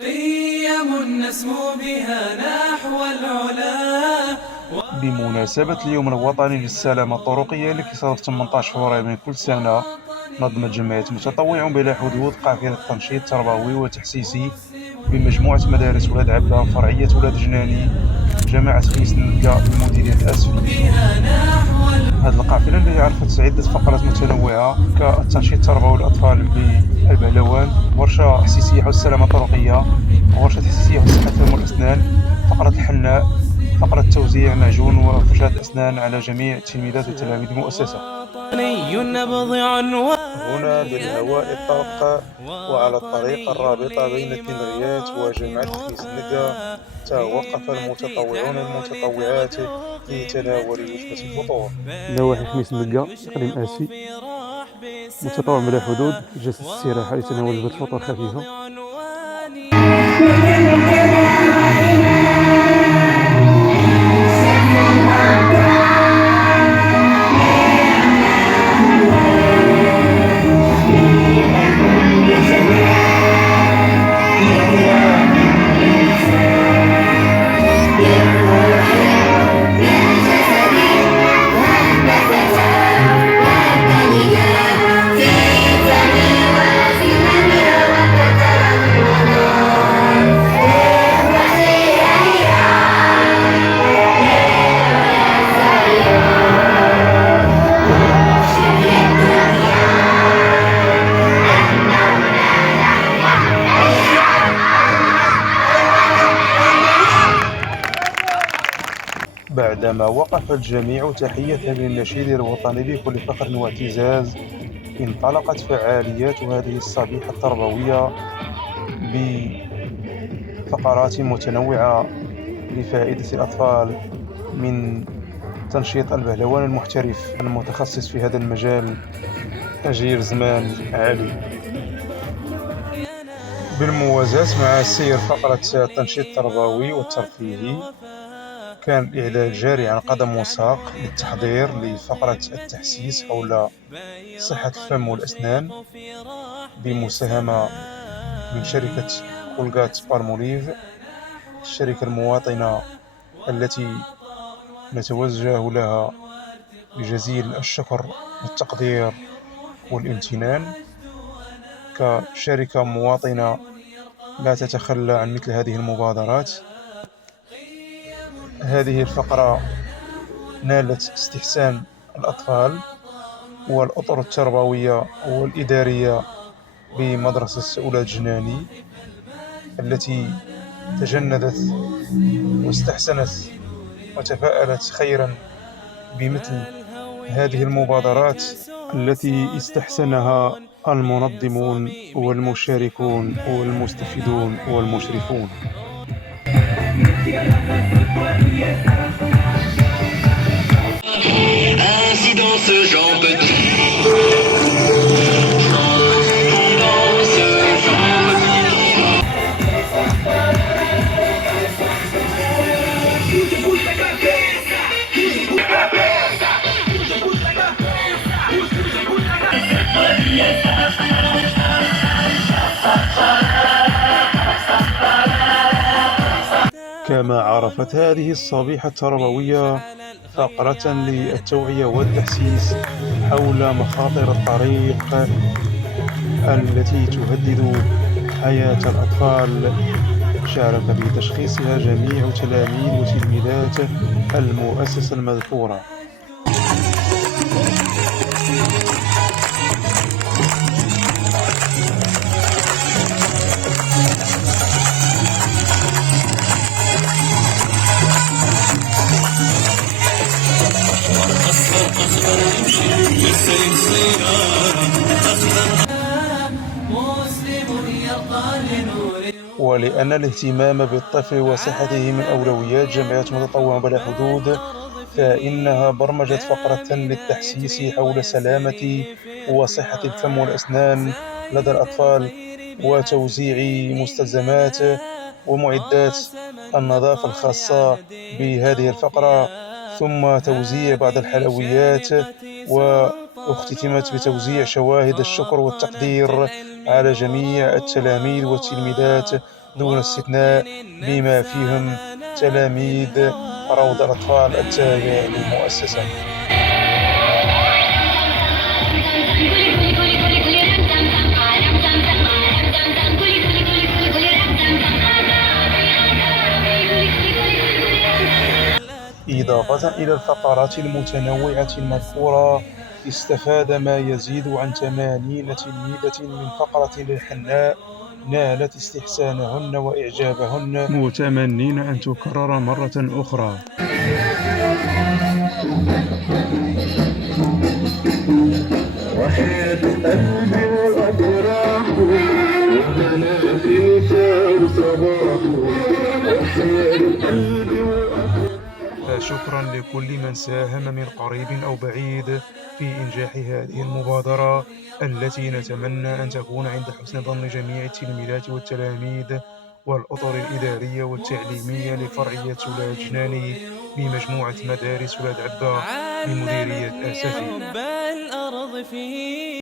قيم نسمو بها نحو العلا. بمناسبة اليوم الوطني للسلامة الطرقية اللي كيصادف 18 فبراير من كل سنة، نظمت جمعية متطوعون بلا حدود قافلة تنشيط تربوي وتحسيسي بمجموعة مدارس ولاد عبدة فرعية ولاد جناني جماعة خميس النقا بمديرية الأسفلية. هذه القافلة اللي عرفت عدة فقرات متنوعة كالتنشيط التربوي للأطفال بالبهلوان، ورشة تحسيسية حول السلامة الطرقية، ورشة تحسيسية حول صحة الفم والأسنان، فقرة الحناء، فقرة توزيع معجون وفرشاة أسنان على جميع تلميذات وتلاميذ المؤسسة. النبض عنوان هنا بالهواء الطلق وعلى الطريق الرابطة بين تنغيات وجامعة خميس النقا، توقف المتطوعون المتطوعات لتناول وجبة الفطور. نواحي خميس النقا إقليم آسي، متطوع بلا حدود جلسة استراحة لتناول وجبة الفطور خفيفة. بعدما وقف الجميع تحية للنشيد الوطني بكل فخر واعتزاز، انطلقت فعاليات هذه الصبيحة التربوية بفقرات متنوعة لفائدة الأطفال، من تنشيط البهلوان المحترف المتخصص في هذا المجال أجير زمان علي، بالموازاة مع سير فقرة التنشيط التربوي والترفيهي. كان الإعداد جاري عن قدم وساق للتحضير لفقرة التحسيس حول صحة الفم والأسنان بمساهمة من شركة كولغات بالموليف، الشركة المواطنة التي نتوجه لها بجزيل الشكر والتقدير والامتنان كشركة مواطنة لا تتخلى عن مثل هذه المبادرات. هذه الفقرة نالت استحسان الأطفال والأطر التربوية والإدارية بمدرسة أولاد جناني التي تجندت واستحسنت وتفاءلت خيرا بمثل هذه المبادرات التي استحسنها المنظمون والمشاركون والمستفيدون والمشرفون. Ainsi dans ce genre petit, dans ce genre petit. كما عرفت هذه الصبيحة التربوية فقرة للتوعية والتحسيس حول مخاطر الطريق التي تهدد حياة الأطفال، شارك بتشخيصها جميع تلاميذ وتلميذات المؤسسة المذكورة. ولأن الاهتمام بالطفل وصحته من أولويات جمعية متطوعون بلا حدود، فإنها برمجت فقرة للتحسيس حول سلامة وصحة الفم والأسنان لدى الأطفال، وتوزيع مستلزمات ومعدات النظافة الخاصة بهذه الفقرة، ثم توزيع بعض الحلويات، واختتمت بتوزيع شواهد الشكر والتقدير على جميع التلاميذ والتلميذات دون استثناء، بما فيهم تلاميذ روض الأطفال التابع للمؤسسة. إضافة إلى الفقرات المتنوعة المذكورة، استفاد ما يزيد عن 80 تلميذة من فقرة للحناء نالت استحسانهن وإعجابهن، متمنين أن تكرر مرة أخرى. وحياة قلبي والأفراح ومنافي وصباح وحياة قلبي والأفراح. فشكرا لكل من ساهم من قريب أو بعيد في إنجاح هذه المبادرة، التي نتمنى أن تكون عند حسن ظن جميع التلميذات والتلاميذ والأطر الإدارية والتعليمية لفرعية ولاد جناني بمجموعة مدارس ولاد عبدة بمديرية عالمي آسفي. رب الأرض فيه